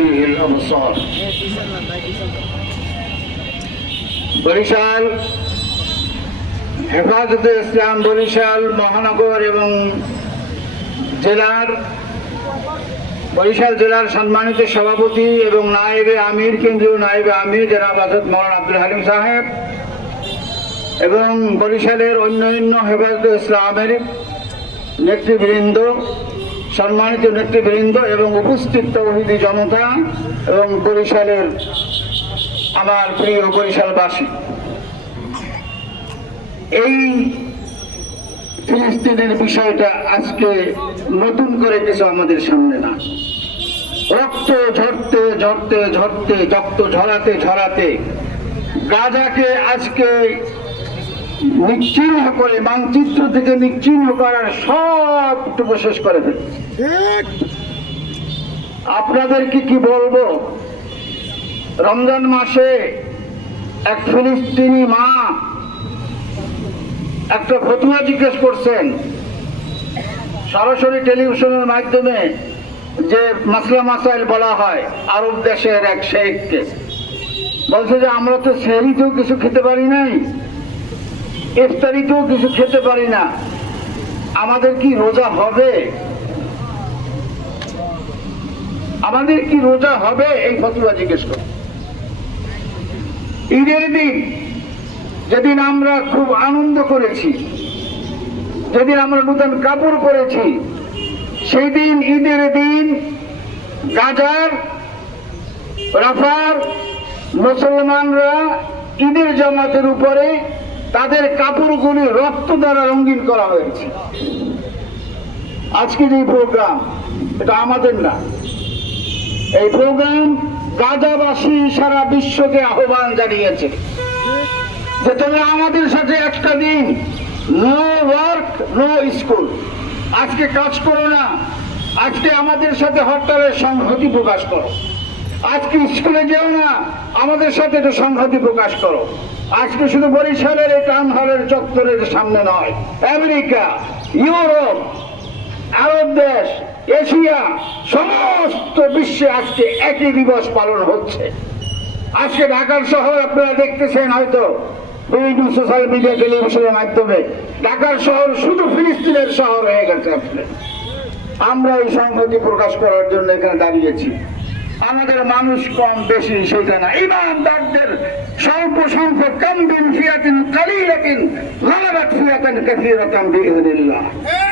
فيه الأبصار বরিশাল হেফাজতে ইসলাম বরিশাল মহানগর এবং জেলার বরিশাল জেলার সম্মানিত সভাপতি এবং নায়েবে আমির কেন্দ্রীয় নায়েবে আমির জনাব আজাদ মৌলানা আব্দুল হালিম সাহেব এবং বরিশালের অন্যান্য হেফাজতে ইসলামের নেতৃবৃন্দ সম্মানিত নেতৃবৃন্দ এবং উপস্থিত তৌহিদি জনতা এবং বরিশালের আমার প্রিয় বরিশালবাসী। এই ফিলিস্তিনের বিষয়টা আজকে নতুন করে কিছু আমাদের সামনে না। রক্ত ঝরতে ঝরতে ঝরতে, রক্ত ঝরাতে ঝরাতে গাজাকে আজকে নিশ্চিহ্ন করে মানচিত্র থেকে নিশ্চিহ্ন করার সবটুকু শেষ করে ফেলছে আপনাদেরকে কি বলব? রমজান মাসে এক ফিলিস্তিনি মা একটা ফতুয়া জিজ্ঞেস করছেন। সরাসরি টেলিভিশনের মাধ্যমে যে মাসলা মাসাইল বলা হয় আরব দেশের এক শেখকে। বলছে যে আমরা তো সেহরিতেও কিছু খেতে পারি নাই। ইফতারিতেও কিছু খেতে পারি না। আমাদের কি রোজা হবে? আমাদের কি রোজা হবে? এই ফতুয়া জিজ্ঞেস করে। ঈদের দিন যেদিন আমরা খুব আনন্দ করেছি, যেদিন আমরা নতুন কাপড় পরেছি, সেই দিন ঈদের দিন গাজার, রাফার, মুসলমানরা ঈদের জামাতের উপরে তাদের কাপড়গুলি রক্ত দ্বারা রঙিন করা হয়েছে। আজকের এই প্রোগ্রাম এটা আমাদের না। এই প্রোগ্রাম গাজাবাসী সারা বিশ্বকে আহ্বান জানিয়েছে যে তোমরা আমাদের সাথে একটা দিন নো ওয়ার্ক নো স্কুল আজকে কাজ করো না, আজকে আমাদের সাথে হরতালের সংহতি প্রকাশ করো। আজকে স্কুলে যেও না, আমাদের সাথে একটু সংহতি প্রকাশ করো। আজকে শুধু বরিশালের এই টাউন হলের চত্বরের সামনে নয়, আমেরিকা, ইউরোপ, আরব দেশ, এশিয়া, সমস্ত বিশ্বে আজকে একই দিবস পালন হচ্ছে। আজকে ঢাকার শহর আপনারা দেখতেছেন হয়তো বিভিন্ন সোশ্যাল মিডিয়া, টেলিভিশনের মাধ্যমে। ঢাকার শহর শুধু ফিলিস্তিনের শহর হয়ে গেছে আমরা এই সংহতি প্রকাশ করার জন্য এখানে দাঁড়িয়েছি। আমাদের মানুষ কম বেশি, সেটা না। ইমানদারদের স্বল্প সংখ্যক কম বিন ফিয়াতিন কালিলাতিন লাগাত ফিয়াতান কাসীরাতান বিইذنিল্লাহ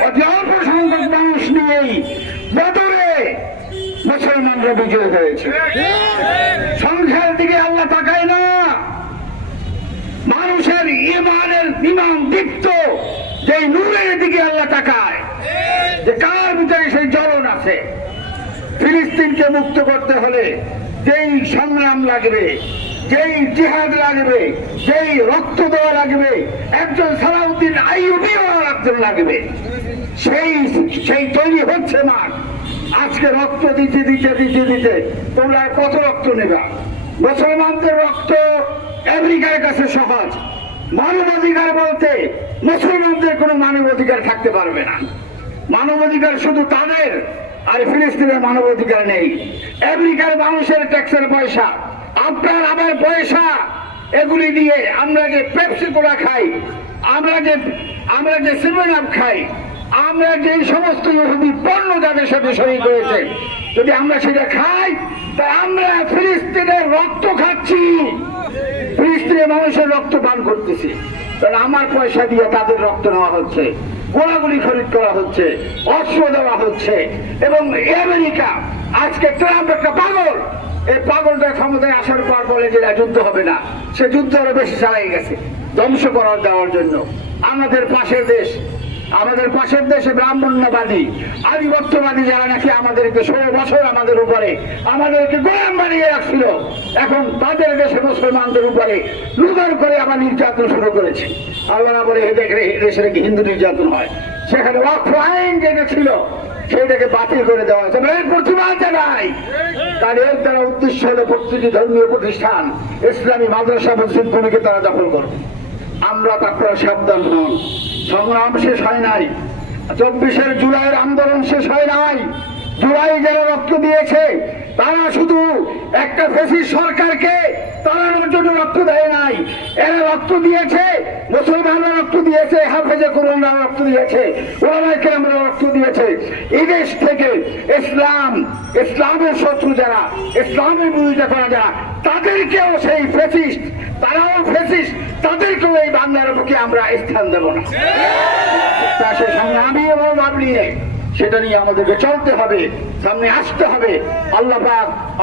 অতি অল্প সংখ্যক মানুষ নিয়েই বদরে মুসলমানরা বিজয় হয়েছে। সংখ্যার দিকে আল্লাহ তাকায় না। মানুষের ইমানের ইমান দীপ্ত যে নূরের দিকে আল্লাহ তাকায়। যে কার ভিতরে সেই জ্বলন আছে? ফিলিস্তিনকে মুক্ত করতে হলে যেই সংগ্রাম লাগবে, যেই জিহাদ লাগবে, যেই রক্ত দেওয়া লাগবে, একজন সালাউদ্দিন আইয়ুবি একজন লাগবে। সেই সেই তৈরি হচ্ছে মাঠ। আজকে রক্ত দিতে দিতে দিতে দিতে তোমরা কত রক্ত নেবা? মুসলমানদের রক্ত আমেরিকার কাছে সহজ। মানবাধিকার বলতে মুসলমানদের কোনো মানবাধিকার থাকতে পারবে না। মানবাধিকার শুধু তাদের আর ফিলিস্তিনের মানবাধিকার নেই। আমেরিকার মানুষের ট্যাক্সের পয়সা, আপনার আমার পয়সা, এগুলি দিয়ে আমরা যে পেপসি কোলা খাই, আমরা যে আমরা যে সেভেন আপ খাই, আমরা যে সমস্ত পণ্য যাদের সাথে শরীর করেছে যদি আমরা সেটা খাই, তা আমরা ফিলিস্তিনের রক্ত খাচ্ছি। ফিলিস্তিনের মানুষের রক্ত পান করতেছি। কারণ আমার পয়সা দিয়ে তাদের রক্ত নেওয়া হচ্ছে। গোলাগুলি খরিদ করা হচ্ছে, অস্ত্র দেওয়া হচ্ছে, এবং আমেরিকা আজকে ট্রাম্প একটা পাগল। এই পাগলটা ক্ষমতায় আসার পর বলে যে যুদ্ধ হবে না, সে যুদ্ধ আরও বেশি চালাই গেছে। ধ্বংস করার দেওয়ার জন্য। আমাদের পাশের দেশ আমাদের পাশের দেশে ব্রাহ্মণ্যবাদী আধিপত্যবাদী যারা নাকি আমাদেরকে ষোলো বছর আমাদের উপরে, আমাদেরকে গোলাম বানিয়ে রাখছিল, এখন তাদের দেশে মুসলমানদের উপরে লুদার করে আবার নির্যাতন শুরু করেছে। আল্লাহ বলে এদের দেশে নাকি হিন্দু নির্যাতন হয়। সেখানে ওয়াকফ আইন যেটা ছিল সেইটাকে বাতিল করে দেওয়া হয়েছে। প্রতিবাদ জানাই। তার এর দ্বারা উদ্দেশ্য হলো প্রতিটি ধর্মীয় প্রতিষ্ঠান, ইসলামী মাদ্রাসা মসজিদ গুলিকে তারা দখল করবে। আমরা তারপরে সাবধান হন। সংগ্রাম শেষ হয় নাই। চব্বিশের জুলাইয়ের আন্দোলন শেষ হয় নাই। জুলাই যারা রক্ত দিয়েছে, তারা শুধু একটা ফেসিস সরকারকে তাড়ানোর জন্য রক্ত দেয় নাই। এরা রক্ত দিয়েছে, মুসলমানরা রক্ত দিয়েছে, হাফেজে কোরআনরা রক্ত দিয়েছে ওলামাই কেরামরা রক্ত দিয়েছে। এই দেশ থেকে ইসলাম, ইসলামের শত্রু যারা, ইসলামের বিরোধিতা করা যারা, তাদেরকেও সেই ফেসিস্ট তারাও ফেসিস তাদেরকেও এই বাংলার মুখে আমরা স্থান দেব না। তা সঙ্গে আমি এবং আপনি নিয়ে সেটা নিয়ে আমাদেরকে চলতে হবে, সামনে আসতে হবে। আল্লাহ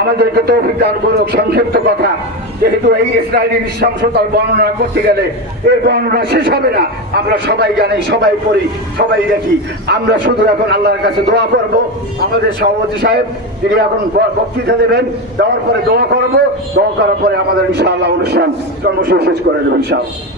আমাদেরকে তৌফিক দান করুক, সংক্ষিপ্ত কথা। যেহেতু এই ইসরায়েলি নৃশংসতার বর্ণনা করতে গেলে এই বর্ণনা শেষ হবে না। আমরা সবাই জানি, সবাই পড়ি, সবাই দেখি। আমরা শুধু এখন আল্লাহর কাছে দোয়া করব। আমাদের সভাপতি সাহেব, তিনি এখন বক্তৃতা দেবেন। দেওয়ার পরে দোয়া করব। দোয়া করার পরে আমাদের ইনশাআল্লাহ অনুষ্ঠান কর্মসূচি শেষ করে দেবেন ইনশাআল্লাহ।